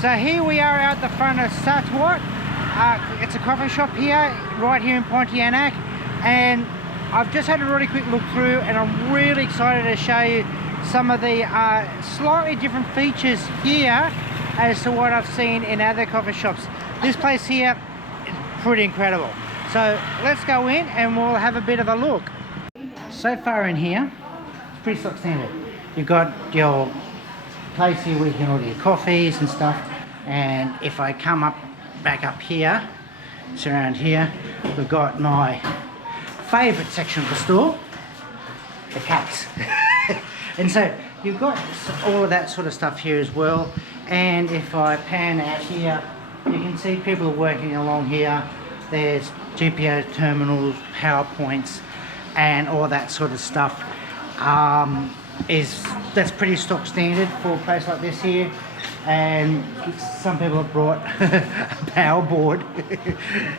So here we are at the front of SatuWATT. It's a coffee shop here, right here in Pontianak, and I've just had a really quick look through, and I'm really excited to show you some of the slightly different features here as to what I've seen in other coffee shops. This place here is pretty incredible. So let's go in and we'll have a bit of a look. So far in here, it's pretty stock standard. You've got your place here where you can order your coffees and stuff, and if I come back up here, it's around here, we've got my favourite section of the store, the cakes. And so you've got all of that sort of stuff here as well. And if I pan out here, you can see people are working along here. There's GPO terminals, PowerPoints, and all that sort of stuff. That's pretty stock standard for a place like this here. And some people have brought a power board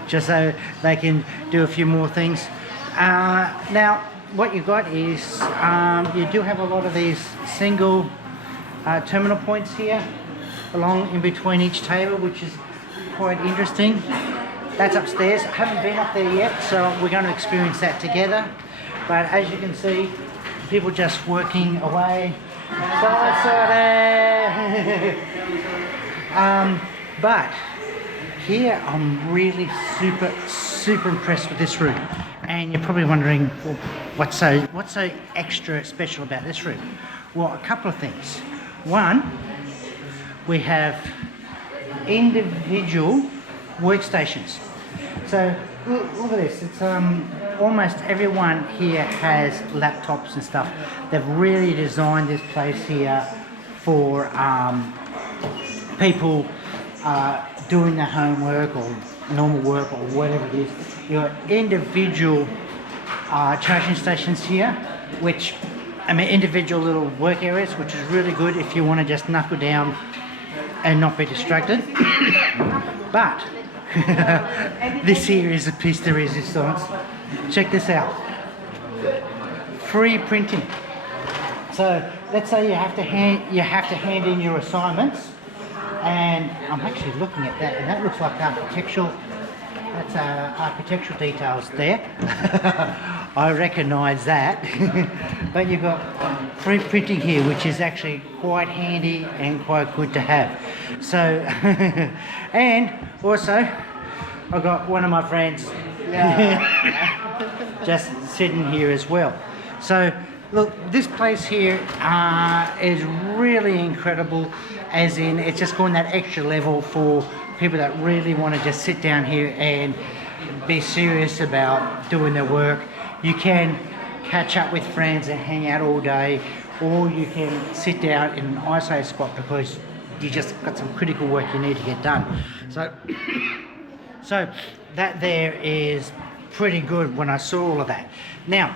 just so they can do a few more things. Now what you've got is you do have a lot of these single terminal points here along in between each table, which is quite interesting. That's upstairs. I haven't been up there yet, so we're going to experience that together. But as you can see, people just working away. But here I'm really super impressed with this room. And you're probably wondering, well, what's so extra special about this room? Well, a couple of things. One, we have individual workstations. So look at this. It's almost everyone here has laptops and stuff. They've really designed this place here for people doing their homework or normal work or whatever it is. Your individual charging stations here, which individual little work areas, which is really good if you want to just knuckle down and not be distracted. But this here is a piece de resistance. Check this out. Free printing. So let's say you have to hand in your assignments, and I'm actually looking at that, and that looks like architectural. That's architectural details there. I recognise that. But you've got free printing here, which is actually quite handy and quite good to have. So, and also, I've got one of my friends just sitting here as well. So, look, this place here is really incredible, as in it's just going that extra level for people that really want to just sit down here and be serious about doing their work. You can catch up with friends and hang out all day, or you can sit down in an isolated spot because you just got some critical work you need to get done. So that there is pretty good when I saw all of that. Now,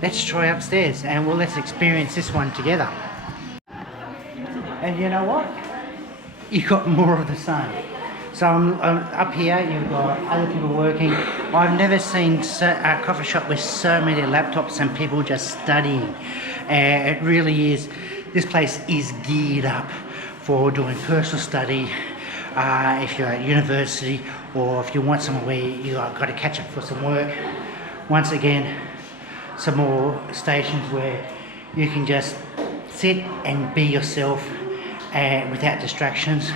let's try upstairs and let's experience this one together. And you know what? You got more of the same. So I'm up here, you've got other people working. I've never seen a coffee shop with so many laptops and people just studying. It really is, this place is geared up for doing personal study. If you're at university, or if you want somewhere where you've got to catch up for some work. Once again, some more stations where you can just sit and be yourself without distractions,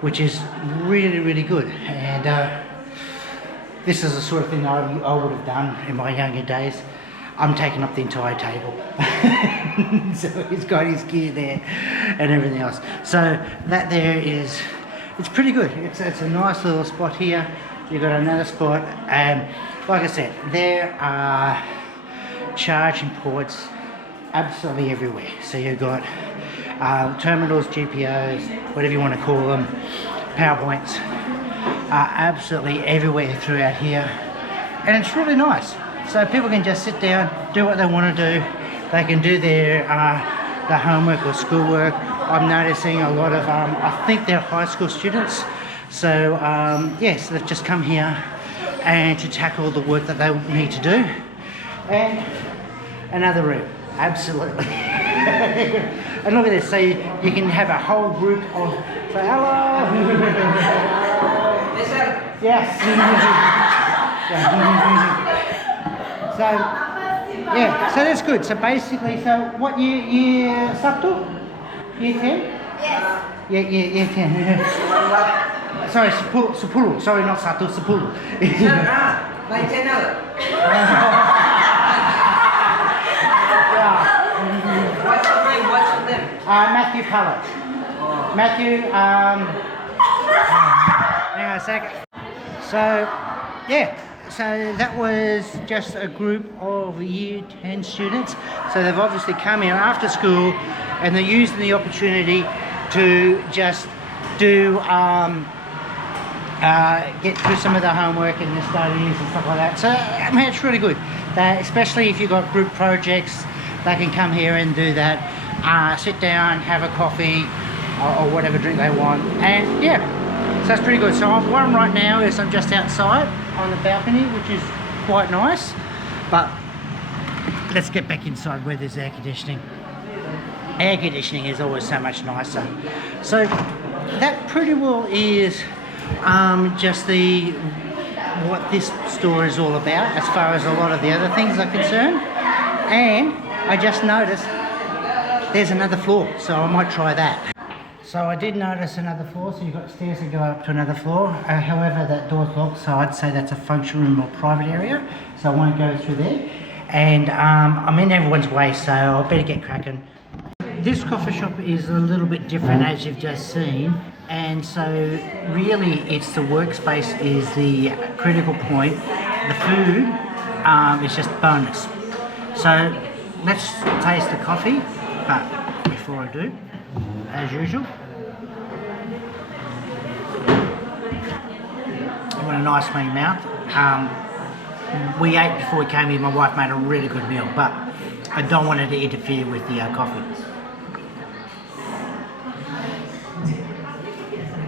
which is really good. And this is the sort of thing I would have done in my younger days. I'm taking up the entire table. So he's got his gear there and everything else. So that there is, it's pretty good. It's a nice little spot here. You've got another spot, and like I said, there are charging ports absolutely everywhere. So you've got terminals, GPOs, whatever you want to call them, PowerPoints, are absolutely everywhere throughout here, and it's really nice. So people can just sit down, do what they want to do. They can do their homework or schoolwork. I'm noticing a lot of, I think they're high school students. So yes, they've just come here and to tackle the work that they need to do. And another room, absolutely. And look at this, so you can have a whole group of, say hello. Yes, sir. Yes. So, yeah, so that's good. So basically, so what year Satu? Year 10? Yes. Yeah, year 10. Sorry, Sepuluh. Sorry, not Satu, Sepuluh. My channel. Yeah. What's your name? What's your name? Matthew Collett. Matthew, hang on a sec. So, yeah, so that was just a group of year 10 students. So they've obviously come here after school and they're using the opportunity to just do, get through some of the homework and the studies and stuff like that. So, I mean, it's really good. Especially if you've got group projects, they can come here and do that. Sit down, have a coffee or whatever drink they want. And yeah, so that's pretty good. So what I'm right now is I'm just outside on the balcony, which is quite nice. But let's get back inside where there's air conditioning. Air conditioning is always so much nicer. So that pretty well is just what this store is all about as far as a lot of the other things are concerned. And I just noticed there's another floor, so I might try that. So I did notice another floor, so you've got stairs that go up to another floor. However, that door's locked, so I'd say that's a function room or private area, so I won't go through there. And I'm in everyone's way, so I better get cracking. This coffee shop is a little bit different, as you've just seen, and so really it's the workspace is the critical point. The food is just bonus. So let's taste the coffee, but before I do, as usual, I've got a nice clean mouth. We ate before we came here. My wife made a really good meal, but I don't want it to interfere with the coffee.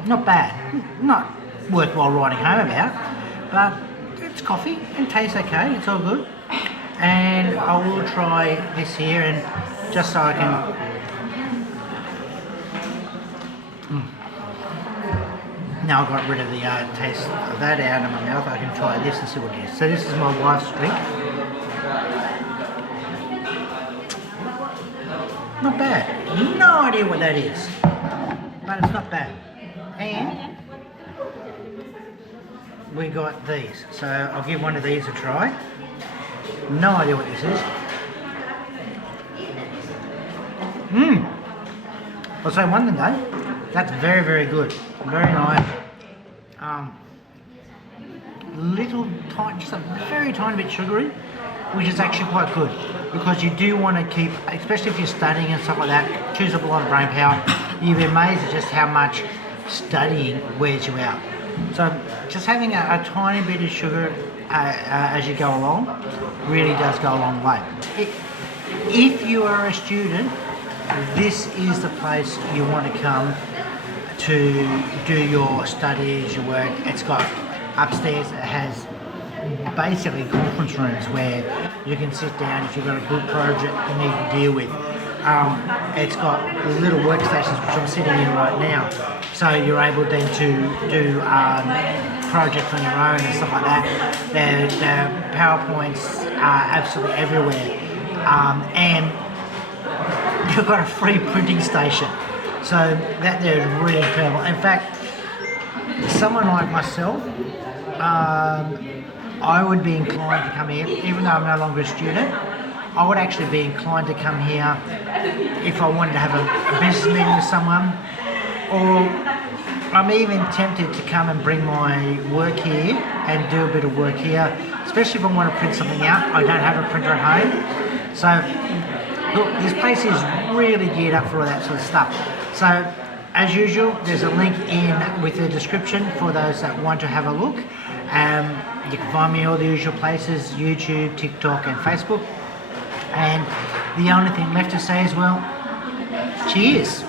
Not bad, not worthwhile writing home about, but it's coffee and tastes okay, it's all good. And I will try this here, and just so I can now I've got rid of the taste of that out of my mouth, I can try this and see what it is. So this is my wife's drink. Not bad. No idea what that is, but it's not bad. And we got these, so I'll give one of these a try. No idea what this is. I'll say one thing though, that's very, very good. Very nice. Little tiny, just a very tiny bit sugary, which is actually quite good because you do want to keep, especially if you're studying and stuff like that, chews up a lot of brain power. You'll be amazed at just how much studying wears you out. So just having a tiny bit of sugar as you go along really does go a long way. If you are a student, this is the place you want to come to do your studies, your work. It's got upstairs, it has basically conference rooms where you can sit down if you've got a group project you need to deal with. It's got little workstations which I'm sitting in right now, so you're able then to do projects on your own and stuff like that. The PowerPoints are absolutely everywhere, and you've got a free printing station, so that there is really incredible. In fact, someone like myself, I would be inclined to come here, even though I'm no longer a student. I would actually be inclined to come here if I wanted to have a business meeting with someone, or I'm even tempted to come and bring my work here and do a bit of work here, especially if I want to print something out. I don't have a printer at home. So look, this place is really geared up for all that sort of stuff. So as usual, there's a link in with the description for those that want to have a look. You can find me all the usual places, YouTube, TikTok and Facebook. And the only thing left to say is, well, cheers.